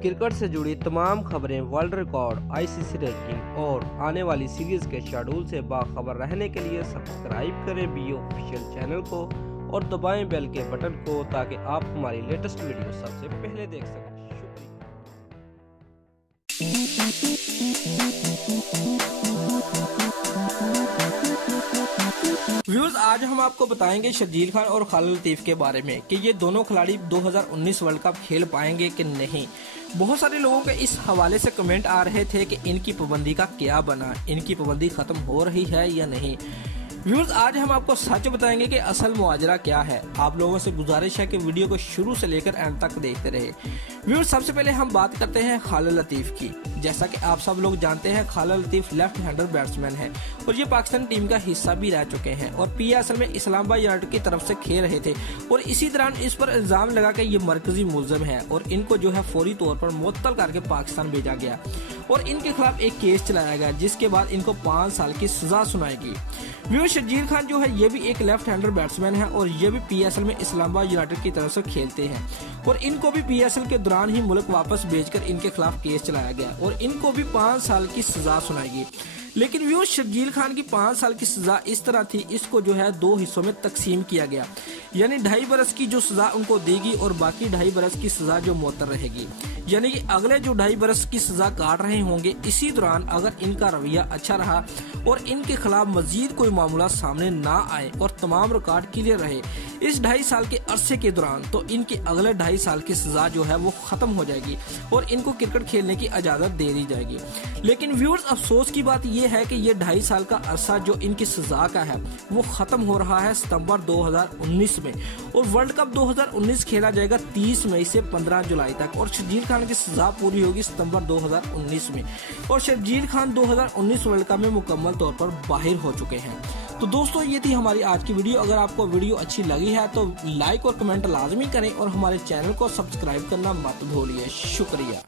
Cricket से जुड़ी तमाम खबरें, वर्ल्ड रिकॉर्ड, आईसीसी रैंकिंग और आने वाली सीरीज के शेड्यूल से बाखबर रहने के लिए सब्सक्राइब करें बी ऑफिशियल चैनल को और दबाएं बेल के बटन को ताकि आप हमारी लेटेस्ट वीडियो सबसे पहले देख सकें। व्यूअर्स, आज हम आपको बताएंगे शर्जील खान और खालिद लतीफ के बारे में कि ये दोनों खिलाड़ी 2019 वर्ल्ड कप खेल पाएंगे कि नहीं। बहुत सारे लोगों के इस हवाले से कमेंट आ रहे थे कि इनकी पाबंदी का क्या बना, इनकी पाबंदी खत्म हो रही है या नहीं। व्यूअर्स, आज हम आपको सच बताएंगे कि असल मुआजरा क्या है। आप लोगों से गुजारिश है कि वीडियो को शुरू से लेकर एंड तक देखते रहे। व्यूअर्स, सबसे पहले हम बात करते हैं खालिद लतीफ की। जैसा कि आप सब लोग जानते हैं, Khalid Latif left hander batsman है और ये पाकिस्तान टीम का हिस्सा भी रह चुके हैं और पीएसएल में इस्लामाबाद यूनाइटेड की तरफ से खेल रहे थे और इसी दौरान इस पर इल्जाम लगा कि ये मरकजी मुलजिम है और इनको जो है फौरी तौर पर मुअत्तल करके पाकिस्तान भेजा गया और इनके खिलाफ एक केस चलाया गया, जिसके बाद इनको 5 साल की सजा सुनाएगी। व्यूअर्स, शर्जील खान जो है ये भी एक लेफ्ट हैंडर बैट्समैन है और ये भी पीएसएल में इस्लामाबाद यूनाइटेड की तरफ से खेलते हैं और इनको भी पीएसएल के दौरान ही मुल्क वापस भेजकर इनके खिलाफ केस चलाया गया और इनको भी 5 साल की सजा सुनाएगी। लेकिन व्यूअर्स, शर्जील खान की 5 साल की सजा इस तरह थी, इसको जो है 2 हिस्सों में तकसीम किया गया, यानी 2.5 बरस की जो सजा उनको देगी और बाकी 2.5 बरस की सजा जो मुअत्तर रहेगी। यानी कि अगले जो 2.5 बरस की सजा काट रहे होंगे, इसी दौरान अगर इनका रवैया अच्छा रहा और इनके खिलाफ मजीद कोई मामला सामने ना आए और तमाम रिकॉर्ड क्लियर रहे इस 2.5 साल के अरसे के दौरान, तो इनके अगले 2.5 साल की सजा जो है वो खत्म हो जाएगी और इनको क्रिकेट खेलने की इजाजत दे दी जाएगी। लेकिन व्यूअर्स, अफसोस की बात यह है कि ये 2.5 साल का अरसा जो इनकी सजा का है वो खत्म हो रहा है सितंबर 2019 में और वर्ल्ड कप 2019 खेला जाएगा 30 मई से 15 जुलाई तक और शर्जील खान की सजा पूरी होगी सितंबर 2019 में और शर्जील खान 2019 वर्ल्ड कप में मुकम्मल तौर पर बाहर हो चुके हैं। तो दोस्तों, ये थी हमारी आज की वीडियो। अगर आपको वीडियो अच्छी लगी है तो लाइक और कमेंट लाजमी करें और हमारे चैनल को सब्सक्राइब करना मत भूलिए। शुक्रिया।